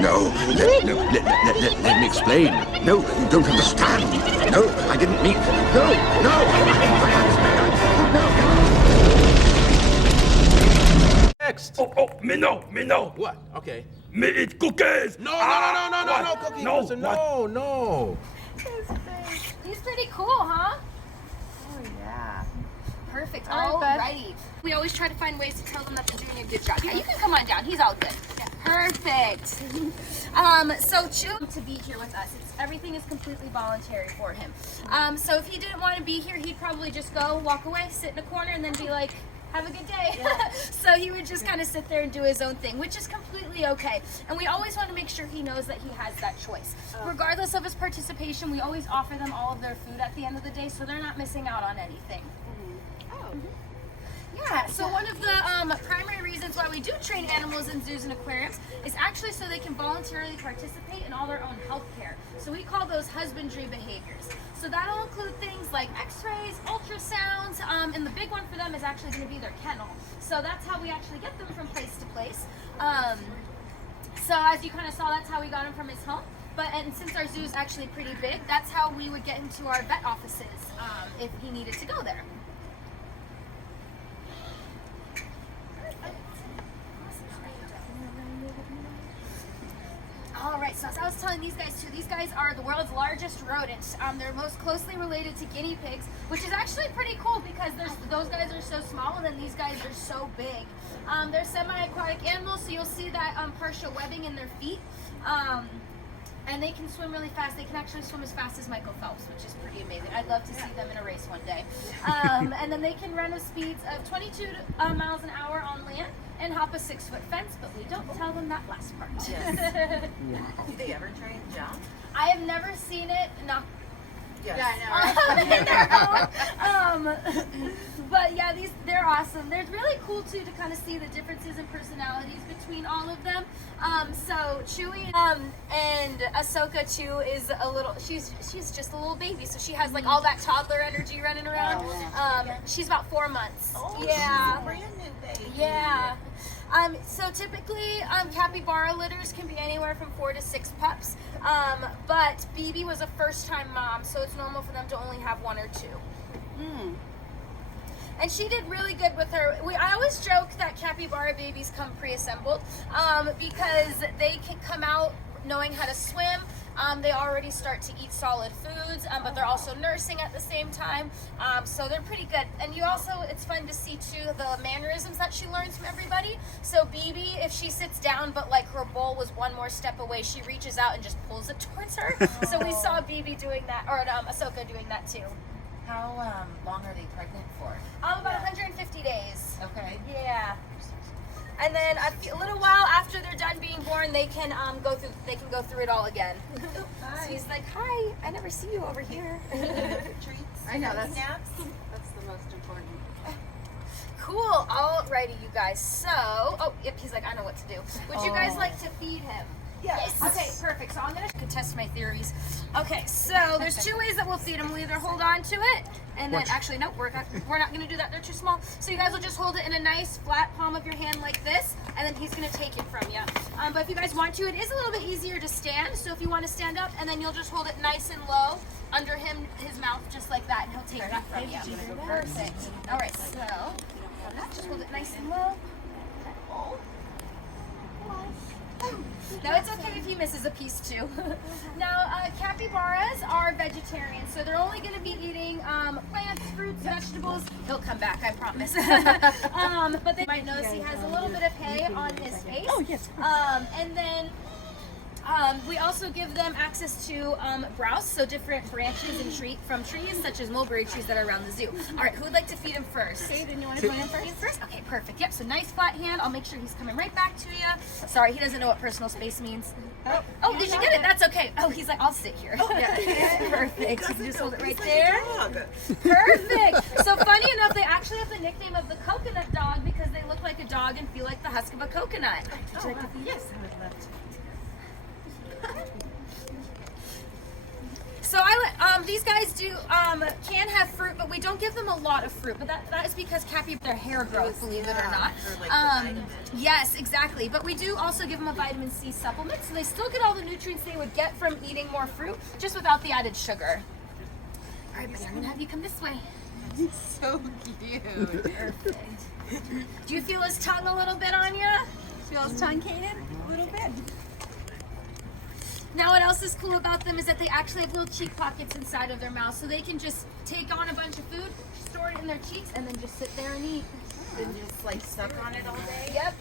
No, let me explain. No, you don't understand. No, I didn't mean... Next. Oh, mais non. What? Okay. Mais eat cookies. No, Cookie. No, Listen, what? no. He's pretty cool, huh? Oh, yeah. Perfect. All right, Alrighty. We always try to find ways to tell them that they're doing a good job. Yeah, you can come on down. He's all good. Yeah. Perfect. So Chew to be here with us. Everything is completely voluntary for him. So if he didn't want to be here, he'd probably just go, walk away, sit in a corner, and then be like, have a good day. Yeah. So he would just kind of sit there and do his own thing, which is completely okay. And we always want to make sure he knows that he has that choice. Regardless of his participation, we always offer them all of their food at the end of the day, so they're not missing out on anything. Yeah, so one of the primary reasons why we do train animals in zoos and aquariums is actually so they can voluntarily participate in all their own health care. So we call those husbandry behaviors. So that'll include things like x-rays, ultrasounds, and the big one for them is actually going to be their kennel. So that's how we actually get them from place to place. So as you kind of saw, that's how we got him from his home. And since our zoo is actually pretty big, that's how we would get him to our vet offices if he needed to go there. All right, so as I was telling these guys too, these guys are the world's largest rodents. They're most closely related to guinea pigs, which is actually pretty cool because those guys are so small and then these guys are so big. They're semi-aquatic animals, so you'll see that partial webbing in their feet. And they can swim really fast. They can actually swim as fast as Michael Phelps, which is pretty amazing. I'd love to see them in a race one day. And then they can run at speeds of 22 miles an hour on land and hop a 6-foot fence, but we don't tell them that last part. Yes. Do they ever try and jump? I have never seen it. No. Yes. Yeah, I know, right? But yeah, they're awesome. They're really cool too to kind of see the differences in personalities between all of them. So Chewy and Ahsoka Chew is she's just a little baby, so she has like all that toddler energy running around. She's about 4 months. Oh, yeah. She's a brand new baby. Yeah. So typically, capybara litters can be anywhere from 4 to 6 pups, but BB was a first-time mom, so it's normal for them to only have 1 or 2. And she did really good with her. I always joke that capybara babies come pre-assembled because they can come out knowing how to swim. They already start to eat solid foods, but they're also nursing at the same time, so they're pretty good. And it's fun to see too the mannerisms that she learns from everybody. So BB, if she sits down but like her bowl was 1 more step away, she reaches out and just pulls it towards her. So we saw BB doing that, or Ahsoka doing that too. How long are they pregnant for? About 150 days. Okay. Yeah. And then a little while after they're done being born, they can go through it all again. So he's like, "Hi, I never see you over here." Treats. I know Snaps. that's the most important. Cool. Alrighty, you guys. So, he's like, "I know what to do." Would you guys like to feed him? Yes. Okay, perfect. So I'm going to test my theories. Okay, so there's 2 ways that we'll feed them. We'll either hold on to it, and then actually, nope, we're not going to do that. They're too small. So you guys will just hold it in a nice flat palm of your hand like this, and then he's going to take it from you. But if you guys want to, it is a little bit easier to stand. So if you want to stand up, and then you'll just hold it nice and low under his mouth, just like that, and he'll take that from you. Perfect. All right, so just hold it nice and low. Now it's okay if he misses a piece too. Now capybaras are vegetarians, so they're only going to be eating plants, fruits, vegetables. He'll come back, I promise. But they might notice he has a little bit of hay on his face. Oh yes. And then we also give them access to browse, so different branches and from trees, such as mulberry trees that are around the zoo. All right, who would like to feed him first? Okay, then you want to put him first? Okay, perfect. Yep, so nice flat hand. I'll make sure he's coming right back to you. Sorry, he doesn't know what personal space means. Oh, did you get it? That's okay. Oh, he's like, I'll sit here. Oh, yeah. Perfect. You can just hold it right there. Perfect. So funny enough, they actually have the nickname of the coconut dog because they look like a dog and feel like the husk of a coconut. Would you like to feed? Yes, I would love to. So these guys do can have fruit, but we don't give them a lot of fruit. But that is because their hair growth, believe it or not. For, like, the vitamins. Yes, exactly. But we do also give them a vitamin C supplement, so they still get all the nutrients they would get from eating more fruit, just without the added sugar. All right, buddy, I'm gonna have you come this way. So cute. Perfect. Do you feel his tongue a little bit on you? Feel his tongue, Kaden? A little bit. Now what else is cool about them is that they actually have little cheek pockets inside of their mouth, so they can just take on a bunch of food, store it in their cheeks, and then just sit there and eat. And just like suck on it all day. Yep.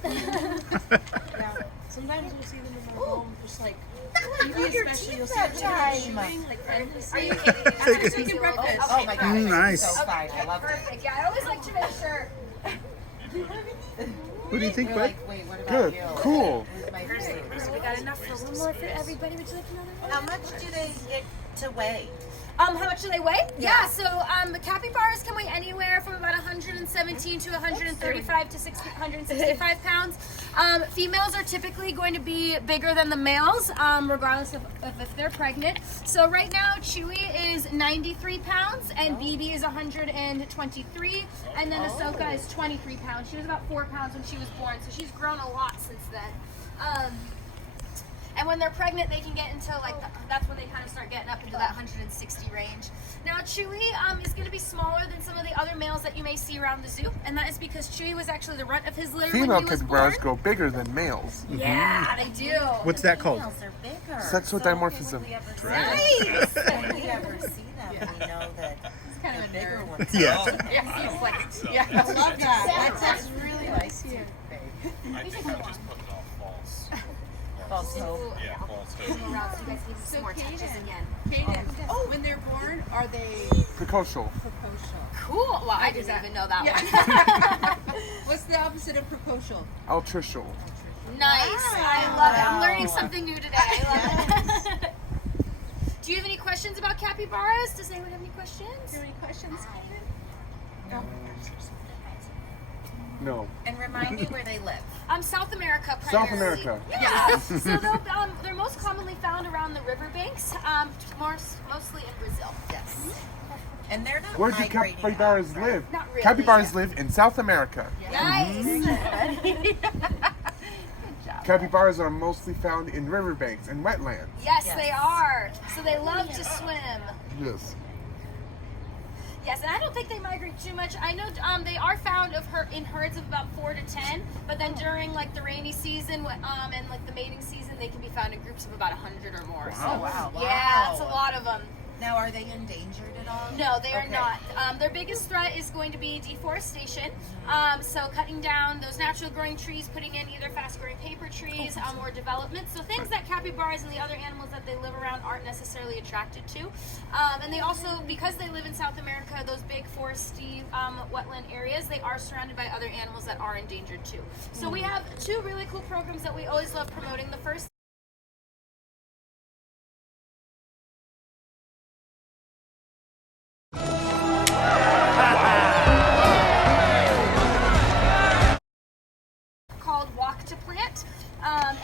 Yeah. Sometimes we'll see them in their home, just like Your especially teeth you'll see that them time. chewing, like randomly. Are you kidding? I'm actually Taking breakfast. Oh my god. Nice. So fine. I love it. Perfect. Yeah, I always like to make sure. What do you think, You're bud? like, wait, what about Good. you? Cool. Who's my favorite? We got enough for one more for everybody. Would you like another one? How much do they get to weigh? How much do they weigh? Yeah. So capybaras can weigh anywhere from about 117 to 135 to 165 pounds. Females are typically going to be bigger than the males, regardless of if they're pregnant. So right now, Chewy is 93 pounds and BB is 123, and then Ahsoka is 23 pounds. She was about 4 pounds when she was born, so she's grown a lot since then. And when they're pregnant, they can get into that's when they kind of start getting up into that 160 range. Now, Chewy is going to be smaller than some of the other males that you may see around the zoo, and that is because Chewy was actually the runt of his litter Female when he was capybaras born. go bigger than males. Yeah, they do. What's that called? Females are bigger. Sexual So dimorphism. When we ever see Nice. them, when we ever see them, we know that It's kind of the a bigger nerd. ones. Yeah. are Yeah, he's like, yeah. I love that. That's really like nice here. I think I just put it off false. false hope. Yeah, false hope. Go around so you guys give them some So more touches Kaden, again. when they're born, are they Precocial. precocial? Cool. Well, I didn't even know that one. What's the opposite of precocial? Altricial. Nice. I love it. I'm learning something new today. I love it. Do you have any questions about capybaras? Does anyone have any questions? Do you have any questions, Kaden? No. And remind me where they live. South America South primarily. America. Yeah. So they're most commonly found around the riverbanks, mostly in Brazil. Yes. And they're not Where do migrating capybaras out, right? live? Not really. Capybaras live in South America. Nice. Capybaras are mostly found in riverbanks and wetlands. Yes, Yes. they are. So they love to swim. Yes. Yes, and I don't think they migrate too much. I know they are found in herds of about 4 to 10, but then during like the rainy season and like the mating season, they can be found in groups of about 100 or more. So, Wow. yeah, it's a lot of them. Now, are they endangered at all? No, they are Okay. not. Their biggest threat is going to be deforestation. So cutting down those natural growing trees, putting in either fast growing paper trees or development. So things that capybaras and the other animals that they live around aren't necessarily attracted to. And they also, because they live in South America, those big foresty wetland areas, they are surrounded by other animals that are endangered too. So we have 2 really cool programs that we always love promoting. The first called Walk to Plant.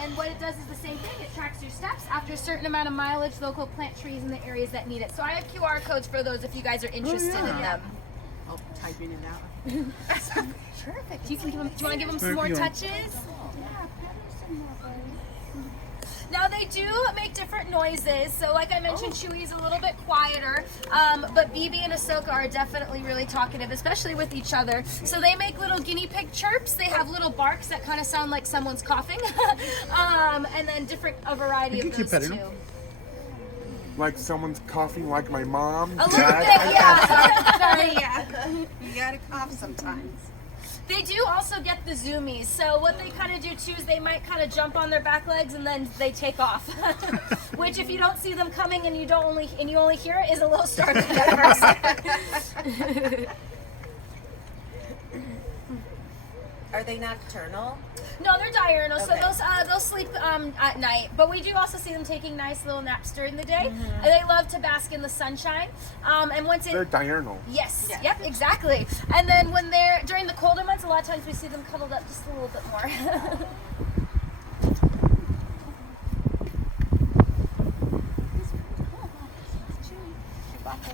And what it does is the same thing. It tracks your steps. After a certain amount of mileage, they'll go plant trees in the areas that need it. So I have QR codes for those if you guys are interested in them. Oh, typing it out. Perfect. You can give them, do you want to give them some more Yeah. touches? Now they do make different noises. So like I mentioned, Chewy's a little bit quieter, but BB and Ahsoka are definitely really talkative, especially with each other. So they make little guinea pig chirps. They have little barks that kind of sound like someone's coughing, and then a variety You of can keep those petting too. them. Like someone's coughing like my mom, A little dad. bit, yeah. Sorry, yeah. You gotta cough sometimes. They do also get the zoomies. So what they kind of do too is they might kind of jump on their back legs and then they take off. Which, if you don't see them coming and you only hear it, is a little startling at first. Are they nocturnal? No, they're diurnal, Okay. so they'll sleep at night. But we do also see them taking nice little naps during the day. And they love to bask in the sunshine. And once it They're diurnal. Yes. Yep. Exactly. And then when they're during the colder months, a lot of times we see them cuddled up just a little bit more.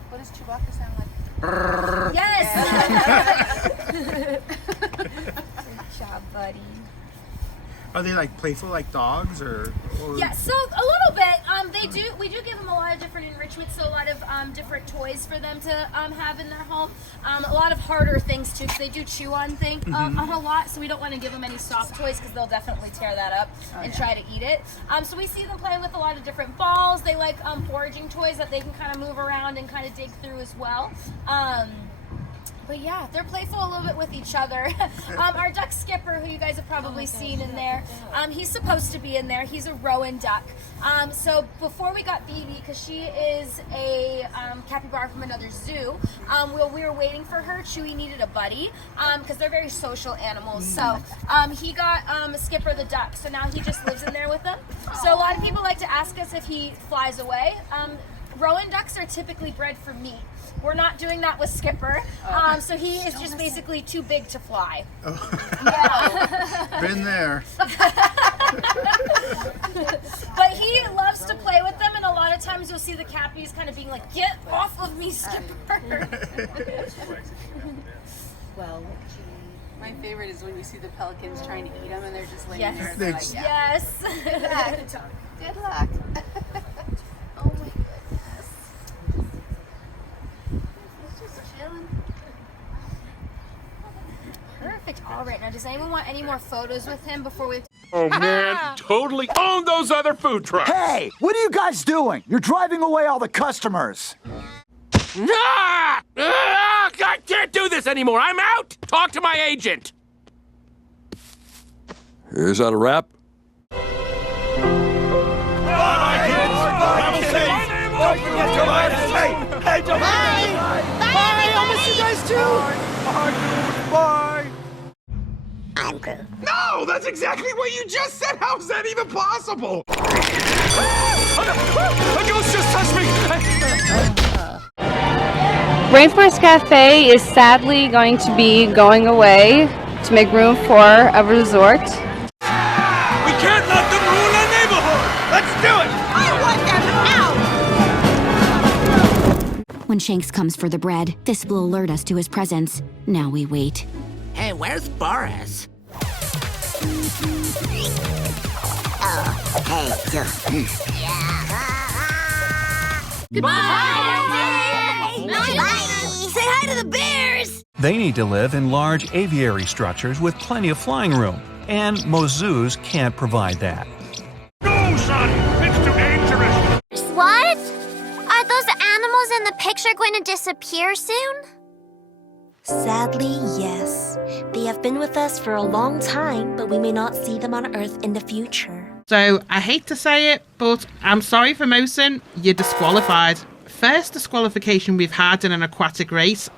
What does Chewbacca sound like? Yes. Good job, buddy. Are they like playful like dogs or? Yeah, so a little bit. We do give them a lot of different enrichments, so a lot of different toys for them to have in their home. A lot of harder things too, because they do chew on things on a lot. So we don't want to give them any soft toys because they'll definitely tear that up and try to eat it. So we see them play with a lot of different balls. They like foraging toys that they can kind of move around and kind of dig through as well. But yeah, they're playful a little bit with each other. Our duck Skipper, who you guys have probably seen in there, he's supposed to be in there. He's a Rowan duck. So before we got Phoebe, because she is a capybara from another zoo, we were waiting for her. Chewy needed a buddy because they're very social animals. So he got Skipper the duck. So now he just lives in there with them. So a lot of people like to ask us if he flies away. Rowan ducks are typically bred for meat. We're not doing that with Skipper. So he is just basically too big to fly. Yeah. Been there. But he loves to play with them, and a lot of times you'll see the cappies kind of being like, "Get off of me, Skipper." Well, my favorite is when you see the pelicans trying to eat them, and they're just laying Yes. there. And they're like, Yes. Good luck. Good luck. Oh my goodness. He's just chilling. Perfect. All right. Now, does anyone want any more photos with him before we? Oh man, totally own those other food trucks. Hey, what are you guys doing? You're driving away all the customers. Ah! Ah! I can't do this anymore. I'm out. Talk to my agent. Is that a wrap? Travel safe. Don't forget to ride safe. Hey, don't Bye, I'll miss you guys too. Bye. I'm Groot. No, that's exactly what you just said. How is that even possible? A ghost just touched me. Rainforest Cafe is sadly going to be going away to make room for a resort. We can't let them ruin our neighborhood. Let's do it. I want them out! When Shanks comes for the bread, this will alert us to his presence. Now we wait. Hey, where's Boris? Say hi to the bears! They need to live in large aviary structures with plenty of flying room, and most zoos can't provide that. No, son. It's too dangerous. What? Are those animals in the picture going to disappear soon? Sadly, yes. They have been with us for a long time, but we may not see them on Earth in the future. So, I hate to say it, but I'm sorry for Moosin, you're disqualified. First disqualification we've had in an aquatic race,